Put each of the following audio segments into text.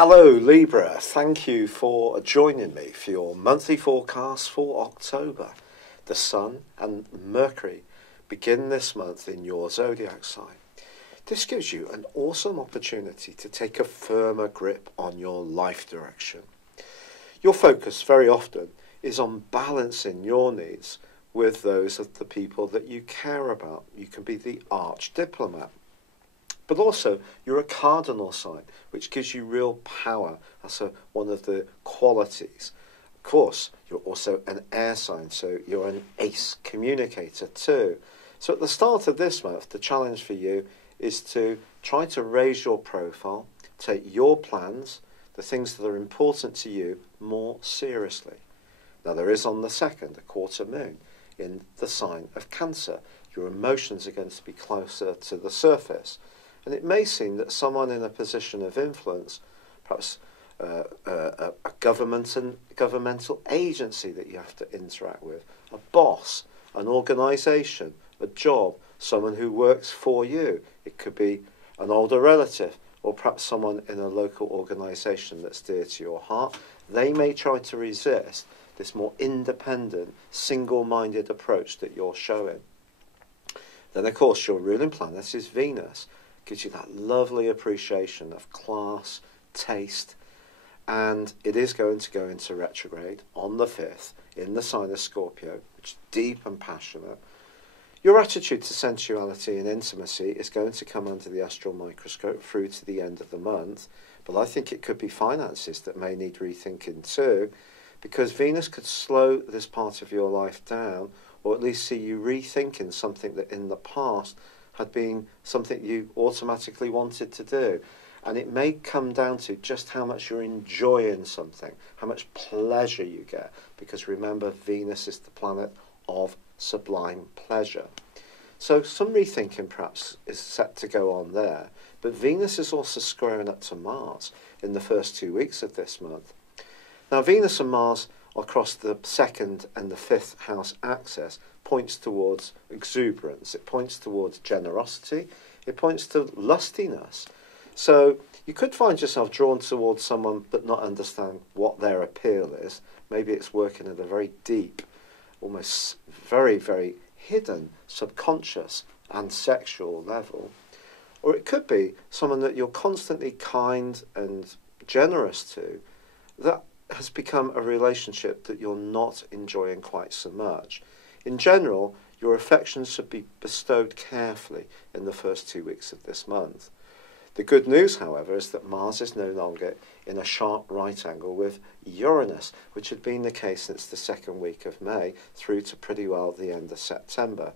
Hello Libra, thank you for joining me for your monthly forecast for October. The Sun and Mercury begin this month in your Zodiac sign. This gives you an awesome opportunity to take a firmer grip on your life direction. Your focus very often is on balancing your needs with those of the people that you care about. You can be the arch diplomat. But also, you're a cardinal sign, which gives you real power. That's one of the qualities. Of course, you're also an air sign, so you're an ace communicator too. So at the start of this month, the challenge for you is to try to raise your profile, take your plans, the things that are important to you, more seriously. Now, there is on the 2nd a quarter moon in the sign of Cancer. Your emotions are going to be closer to the surface. And it may seem that someone in a position of influence, perhaps a governmental agency that you have to interact with, a boss, an organisation, a job, someone who works for you. It could be an older relative or perhaps someone in a local organisation that's dear to your heart. They may try to resist this more independent, single-minded approach that you're showing. Then, of course, your ruling planet is Venus. Gives you that lovely appreciation of class, taste, and it is going to go into retrograde on the 5th in the sign of Scorpio, which is deep and passionate. Your attitude to sensuality and intimacy is going to come under the astral microscope through to the end of the month, but I think it could be finances that may need rethinking too, because Venus could slow this part of your life down, or at least see you rethinking something that in the past had been something you automatically wanted to do. And it may come down to just how much you're enjoying something, how much pleasure you get. Because remember, Venus is the planet of sublime pleasure. So some rethinking perhaps is set to go on there. But Venus is also squaring up to Mars in the first 2 weeks of this month. Now, Venus and Mars across the 2nd and the 5th house axis points towards exuberance, it points towards generosity, it points to lustiness. So you could find yourself drawn towards someone but not understand what their appeal is. Maybe it's working at a very deep, almost very, very hidden, subconscious and sexual level. Or it could be someone that you're constantly kind and generous to that has become a relationship that you're not enjoying quite so much. In general, your affections should be bestowed carefully in the first 2 weeks of this month. The good news, however, is that Mars is no longer in a sharp right angle with Uranus, which had been the case since the 2nd week of May through to pretty well the end of September.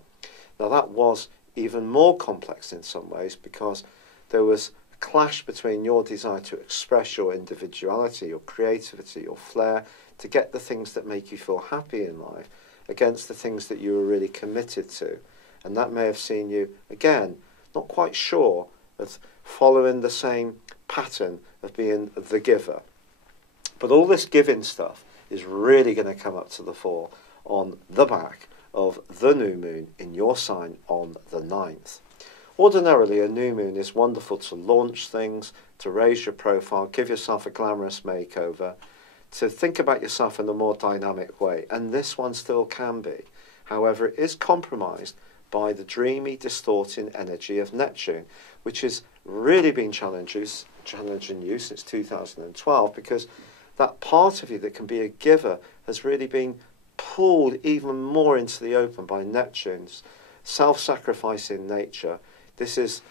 Now, that was even more complex in some ways because there was clash between your desire to express your individuality, your creativity, your flair, to get the things that make you feel happy in life against the things that you were really committed to. And that may have seen you, again, not quite sure of following the same pattern of being the giver. But all this giving stuff is really going to come up to the fore on the back of the new moon in your sign on the 9th. Ordinarily, a new moon is wonderful to launch things, to raise your profile, give yourself a glamorous makeover, to think about yourself in a more dynamic way. And this one still can be. However, it is compromised by the dreamy, distorting energy of Neptune, which has really been challenging you since 2012, because that part of you that can be a giver has really been pulled even more into the open by Neptune's self-sacrificing nature. This is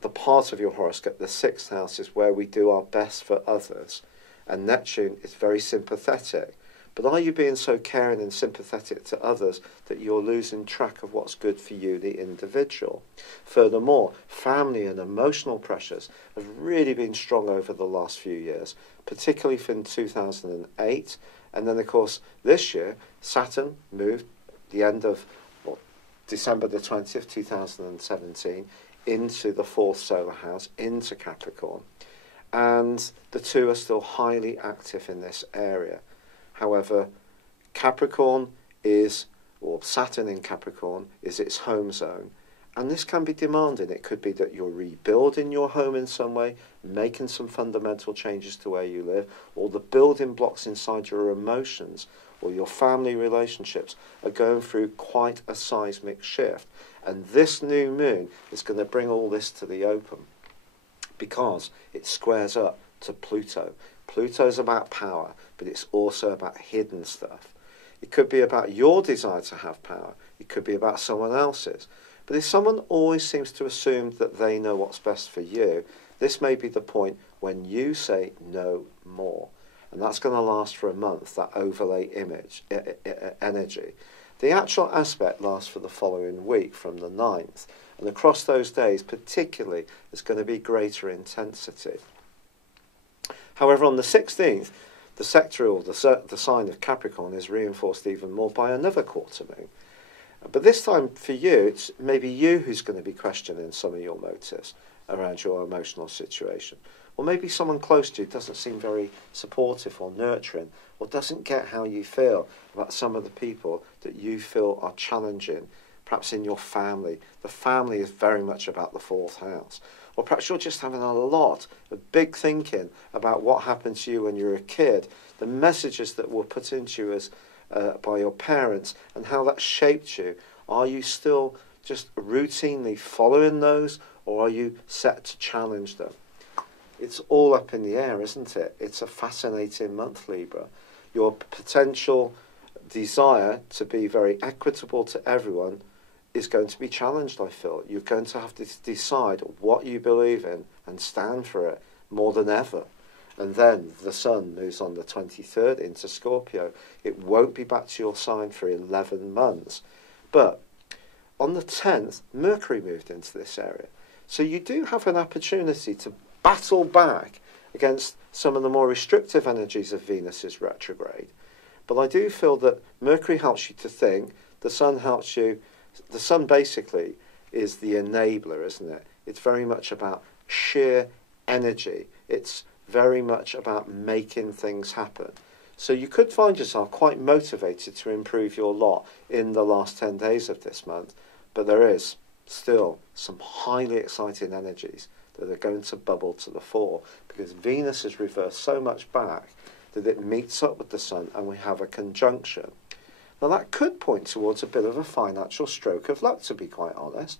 the part of your horoscope, the 6th house, is where we do our best for others. And Neptune is very sympathetic. But are you being so caring and sympathetic to others that you're losing track of what's good for you, the individual? Furthermore, family and emotional pressures have really been strong over the last few years, particularly from 2008. And then, of course, this year, Saturn moved the end of December the 20th, 2017, into the 4th solar house, into Capricorn. And the two are still highly active in this area. However, Capricorn is, or Saturn in Capricorn, is its home zone, And this can be demanding. It could be that you're rebuilding your home in some way, making some fundamental changes to where you live, or the building blocks inside your emotions or your family relationships are going through quite a seismic shift. And this new moon is going to bring all this to the open because it squares up to Pluto. Pluto's about power, but it's also about hidden stuff. It could be about your desire to have power. It could be about someone else's. But if someone always seems to assume that they know what's best for you, this may be the point when you say no more. And that's going to last for a month, that overlay energy. The actual aspect lasts for the following week from the 9th. And across those days, particularly, there's going to be greater intensity. However, on the 16th, the sector or the sign of Capricorn is reinforced even more by another quarter moon. But this time for you, it's maybe you who's going to be questioning some of your motives around your emotional situation. Or maybe someone close to you doesn't seem very supportive or nurturing, or doesn't get how you feel about some of the people that you feel are challenging, perhaps in your family. The family is very much about the 4th house. Or perhaps you're just having a lot of big thinking about what happened to you when you were a kid, the messages that were put into you as by your parents and how that shaped you. Are you still just routinely following those, or are you set to challenge them? It's all up in the air, isn't it? It's a fascinating month, Libra. Your potential desire to be very equitable to everyone is going to be challenged, I feel. You're going to have to decide what you believe in and stand for it more than ever. And then the sun moves on the 23rd into Scorpio. It won't be back to your sign for 11 months. But on the 10th, Mercury moved into this area. So you do have an opportunity to battle back against some of the more restrictive energies of Venus's retrograde. But I do feel that Mercury helps you to think, the sun helps you. The sun basically is the enabler, isn't it? It's very much about sheer energy. It's very much about making things happen. So you could find yourself quite motivated to improve your lot in the last 10 days of this month, but there is still some highly exciting energies that are going to bubble to the fore because Venus is reversed so much back that it meets up with the sun and we have a conjunction. Now that could point towards a bit of a financial stroke of luck, to be quite honest.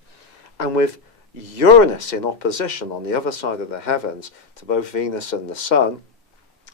And with Uranus in opposition on the other side of the heavens to both Venus and the Sun,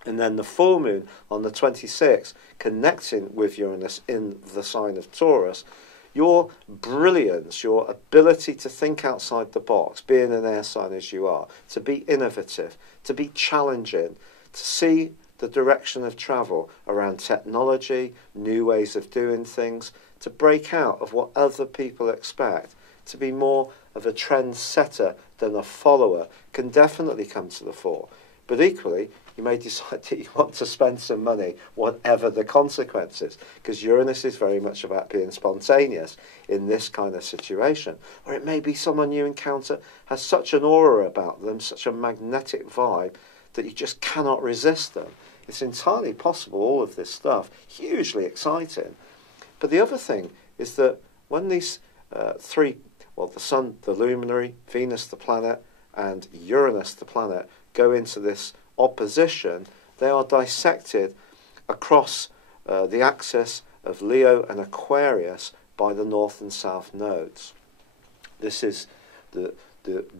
and then the full moon on the 26th connecting with Uranus in the sign of Taurus, your brilliance, your ability to think outside the box, being an air sign as you are, to be innovative, to be challenging, to see the direction of travel around technology, new ways of doing things, to break out of what other people expect, to be more of a trendsetter than a follower, can definitely come to the fore. But equally, you may decide that you want to spend some money, whatever the consequences, because Uranus is very much about being spontaneous in this kind of situation. Or it may be someone you encounter has such an aura about them, such a magnetic vibe, that you just cannot resist them. It's entirely possible, all of this stuff, hugely exciting. But the other thing is that when these the Sun, the luminary, Venus, the planet, and Uranus, the planet, go into this opposition, they are dissected across the axis of Leo and Aquarius by the north and south nodes. This is the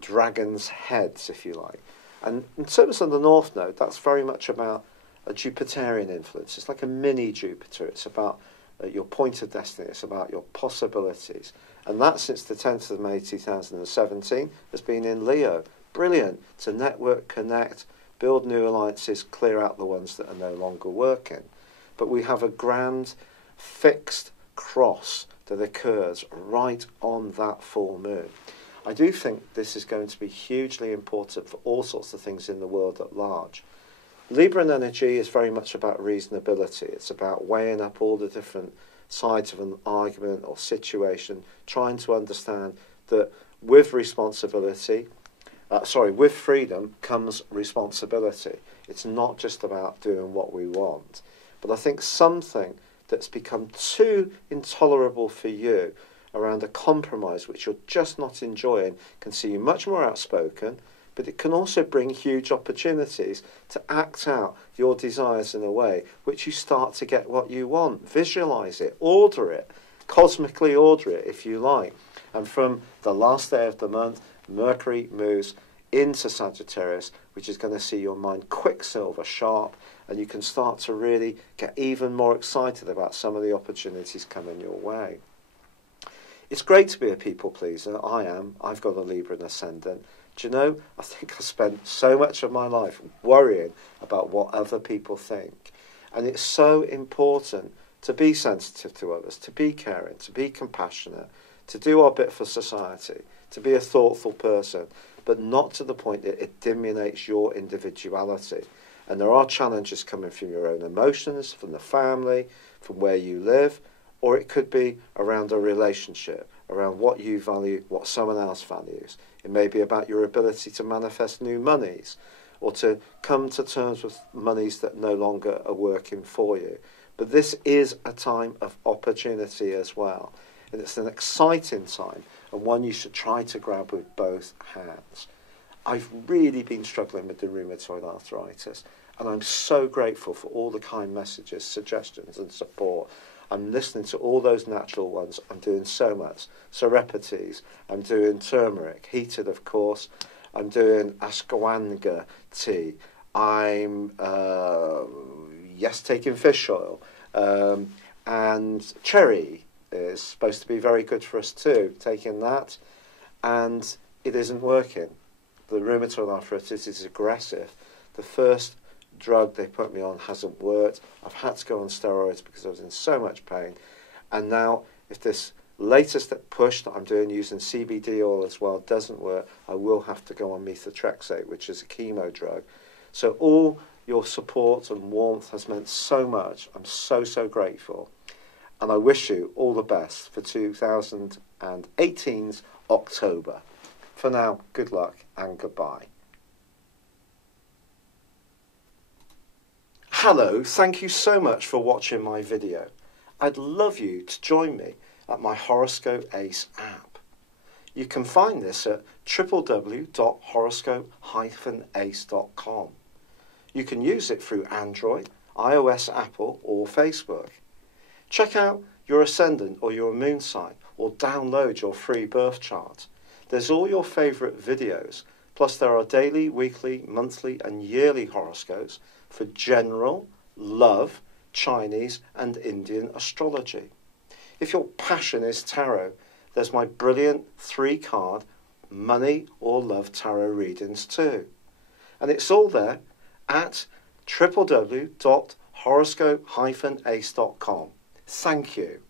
dragon's heads, if you like. And in terms of the north node, that's very much about a Jupiterian influence. It's like a mini Jupiter. It's about your point of destiny. It's about your possibilities. And that, since the 10th of May 2017, has been in Leo. Brilliant to network, connect, build new alliances, clear out the ones that are no longer working. But we have a grand fixed cross that occurs right on that full moon. I do think this is going to be hugely important for all sorts of things in the world at large. Libran energy is very much about reasonability. It's about weighing up all the different sides of an argument or situation, trying to understand that with with freedom comes responsibility. It's not just about doing what we want. But I think something that's become too intolerable for you around a compromise which you're just not enjoying can see you much more outspoken, but it can also bring huge opportunities to act out your desires in a way which you start to get what you want. Visualize it, order it, cosmically order it if you like. And from the last day of the month, Mercury moves into Sagittarius, which is going to see your mind quicksilver sharp, and you can start to really get even more excited about some of the opportunities coming your way. It's great to be a people pleaser. I am. I've got a Libra ascendant. Do you know, I think I spent so much of my life worrying about what other people think. And it's so important to be sensitive to others, to be caring, to be compassionate, to do our bit for society, to be a thoughtful person, but not to the point that it diminishes your individuality. And there are challenges coming from your own emotions, from the family, from where you live, or it could be around a relationship, around what you value, what someone else values. It may be about your ability to manifest new monies, or to come to terms with monies that no longer are working for you. But this is a time of opportunity as well. And it's an exciting time, and one you should try to grab with both hands. I've really been struggling with the rheumatoid arthritis, and I'm so grateful for all the kind messages, suggestions and support. I'm listening to all those natural ones. I'm doing so much. Serepites, I'm doing turmeric, heated of course. I'm doing ashwagandha tea. I'm, taking fish oil. And cherry is supposed to be very good for us too, taking that. And it isn't working. The rheumatoid arthritis is aggressive. The first drug they put me on hasn't worked. I've had to go on steroids because I was in so much pain. And now, if this latest push that I'm doing using CBD oil as well doesn't work, I will have to go on methotrexate, which is a chemo drug. So all your support and warmth has meant so much. I'm so, so grateful. And I wish you all the best for 2018's October. For now, good luck and goodbye. Hello, thank you so much for watching my video. I'd love you to join me at my Horoscope Ace app. You can find this at www.horoscope-ace.com. You can use it through Android, iOS, Apple or Facebook. Check out your ascendant or your moon sign, or download your free birth chart. There's all your favourite videos, plus there are daily, weekly, monthly and yearly horoscopes for general, love, Chinese and Indian astrology. If your passion is tarot, there's my brilliant 3-card money or love tarot readings too. And it's all there at www.horoscope-ace.com. Thank you.